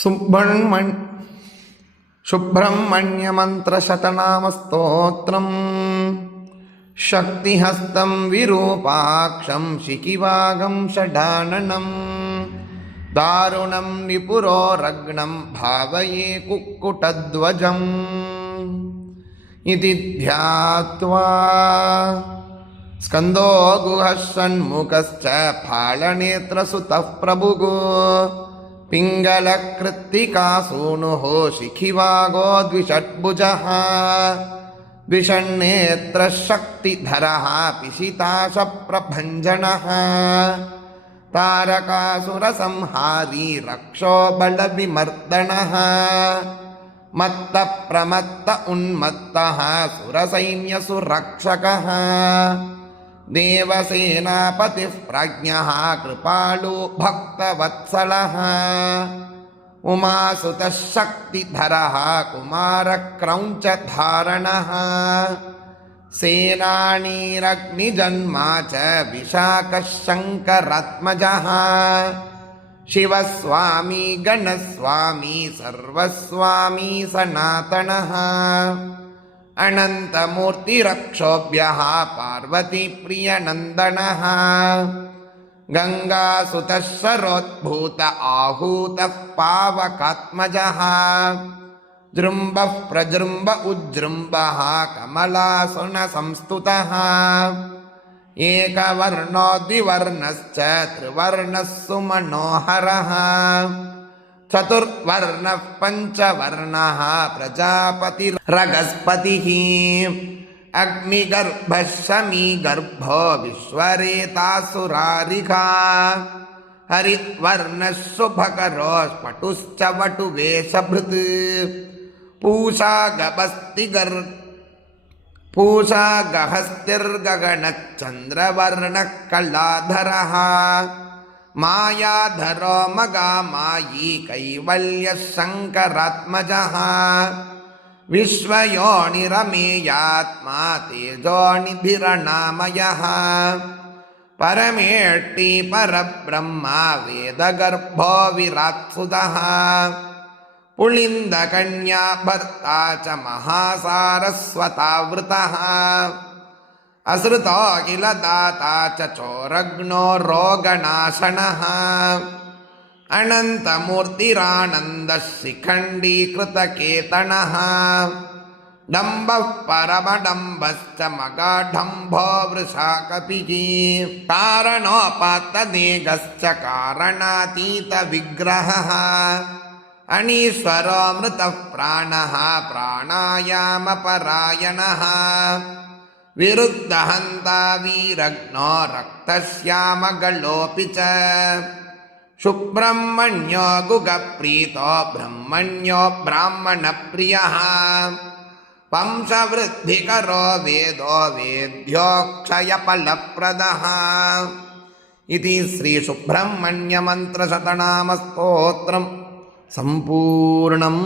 शुब्रह्मण्यमन्त्रशतनामस्तोत्रम् शक्तिहस्तं विरूपाक्षं शिखिवागं षडाननं दारुणं निपुरोरग्नं भावये कुक्कुटध्वजम् इति ध्यात्वा स्कन्दो गुहः षण्मुखश्च फालनेत्रसुतः प्रभुः पिङ्गलकृत्तिकासूनुः शिखिवागो द्विषड्भुजः द्विषण्नेत्रः शक्तिधरः पिशिताशप्रभञ्जनः तारकासुरसंहारी रक्षो बलविमर्दनः मत्तप्रमत्त उन्मत्तः सुरसैन्यसुरक्षकः देवसेनापतिः प्राज्ञः कृपालु भक्तवत्सलः उमासुतः शक्तिधरः कुमारक्रौञ्चधारणः सेनानीरग्निजन्मा च विशाखः शङ्करात्मजः शिवस्वामी गणस्वामी सर्वस्वामी सनातनः अनन्तमूर्तिरक्षोभ्यः पार्वतीप्रियनन्दनः गङ्गासुतः शरोद्भूत आहूतः पावकात्मजः जृम्बः प्रजृम्ब उज्जृम्बः कमलासुनसंस्तुतः एकवर्णो द्विवर्णश्च त्रिवर्णः सुमनोहरः चतुर्वर्णः पञ्चवर्णः प्रजापतिरगस्पतिः अग्निगर्भः शमीगर्भो विश्वरेतासुरारिका हरिवर्णः शुभकरो पटुश्च वटुवेशभृत् पूषा गहस्तिर्गगनश्चन्द्रवर्णः कलाधरः मायाधरो मगामायी कैवल्यः शङ्करात्मजः विश्वयोनिरमेयात्मा तेजोनिधिरनामयः परमेष्टि परब्रह्म वेदगर्भो विरात्सुतः पुलिन्दकन्या भर्ता च महासारस्वतावृतः असृतो किल दाता च चोरग्नो रोगनाशनः अनन्तमूर्तिरानन्दः शिखण्डीकृतकेतनः डम्बः परमडम्बश्च मगाढम्भो वृषाकपिः कारणोपात्तदेगश्च कारणातीतविग्रहः अनीश्वरो मृतः प्राणः प्राणायामपरायणः विरुद्धहन्ता वीरग्नो रक्तश्यामगलोऽपि च सुब्रह्मण्यो गुगप्रीतो ब्रह्मण्यो ब्राह्मणप्रियः वंशवृद्धिकरो वेदो वेद्योऽक्षयफलप्रदः इति श्रीसुब्रह्मण्यमन्त्रशतनामस्तोत्रम् सम्पूर्णम्।